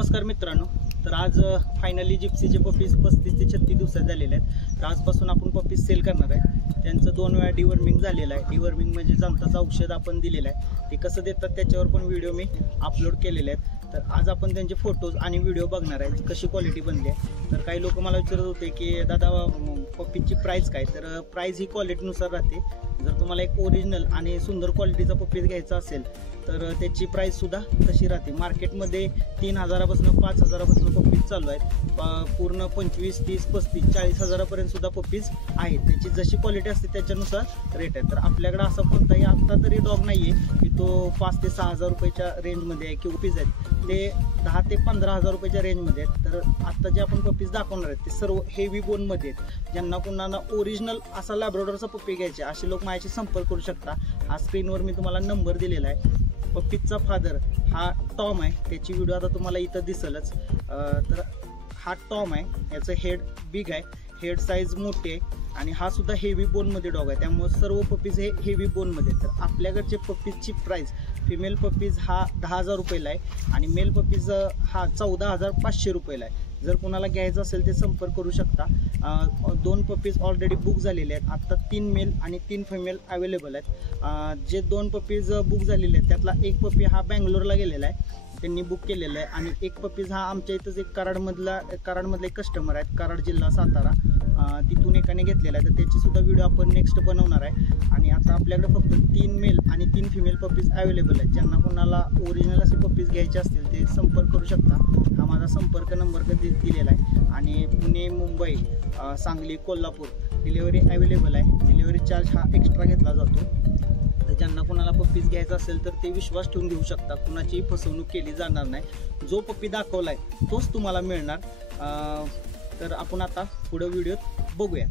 नमस्कार मित्रांनो, तर आज फायनली जिप्सीचे पपीज 35 ते 36 दिवसात झालेले आहेत। तर आजपासून आपण पपीज सेल करणार आहे। त्यांचं 2 वेळा डिवर्मिंग झालेलं आहे। डिवर्मिंग म्हणजे जंताचं औषध आपण दिलेलं आहे, ते कसं देतात त्याच्यावर पण व्हिडिओ मी अपलोड केलेले आहेत। तर आज आपण त्यांचे फोटोज आणि व्हिडिओ बघणार आहे, कशी क्वालिटी बनली आहे। तर काही लोक मला विचारत होते की दादा पपीजची प्राइस काय, तर प्राइस ही क्वालिटीनुसार राहते। जर तुम्हाला एक ओरिजिनल आणि सुंदर क्वालिटीचा पपीज घ्यायचा असेल तर त्याची प्राइस सुद्धा तशी राहते। मार्केटमध्ये 3000 पासून 5000 पासून पपीज चालू आहेत। पूर्ण 25, 30, 35, 40 हजारापर्यंत सुद्धा पपीज आहेत। त्याची जशी क्वालिटी असते त्याच्यानुसार रेट आहे। तर आपल्याकडे असा कोणताही आत्ता तरी डॉग नाही आहे की तो 5 ते 6000 रुपयाच्या रेंजमध्ये आहे, की पपीज आहेत ते 10 ते 15000 रुपयाच्या रेंजमध्ये आहेत। तर आत्ता जे आपण पपीज दाखवणार आहेत ते सर्व हेवी बोनमध्ये आहेत। ज्यांना कोणाला ओरिजिनल असा लॅब्राडोरचा पपी घ्यायचा असे लोक माझ्याशी संपर्क करू शकता। हा स्क्रीनवर मी तुम्हाला नंबर दिलेला आहे। पपीजचा फादर हा टॉम आहे, त्याची व्हिडिओ आता तुम्हाला इथं दिसेलच। तर हा टॉम आहे, याचं हेड बिग आहे, हेड साईज मोठी आहे आणि हा सुद्धा हेवी बोनमध्ये डॉग आहे। त्यामुळे सर्व पपीज हे हेवी बोनमध्ये। तर आपल्याकडचे पपीजची प्राइस फिमेल पपीज हा 10000 रुपयाला आहे आणि मेल पपीज हा 14500 रुपयाला आहे। जर कोणाला घ्यायचं असेल ते संपर्क करू शकता। 2 पपीज ऑलरेडी बुक झालेले आहेत। आत्ता 3 मेल आणि 3 फिमेल अवेलेबल आहेत। जे 2 पपीज बुक झालेले आहेत त्यातला एक पपी हा बँगलोरला गेलेला आहे, त्यांनी बुक केलेलं आहे। आणि एक पपीज हा आमच्या इथंच एक कराडमधले कस्टमर आहेत, कराड जिल्हा सातारा, तिथून एकाने घेतलेला आहे। तर त्याची सुद्धा व्हिडिओ आपण नेक्स्ट बनवणार आहे। आणि आता आपल्याकडे फक्त 3 मेल आणि 3 फिमेल पपीज अवेलेबल आहेत। ज्यांना कोणाला ओरिजिनल असे पपीज घ्यायचे असतील ते संपर्क करू शकता। हा माझा संपर्क नंबर दिलेला आहे। आणि पुणे, मुंबई, सांगली, कोल्हापूर डिलिव्हरी अवेलेबल आहे। डिलिव्हरी चार्ज हा एक्स्ट्रा घेतला जातो। तर ज्यांना कोणाला पपीज घ्यायचा असेल तर ते विश्वास ठेवून घेऊ शकता, कुणाचीही फसवणूक केली जाणार नाही। जो पपी दाखवला आहे तोच तुम्हाला मिळणार। तर आपण आता पुढे व्हिडिओत बघूयात।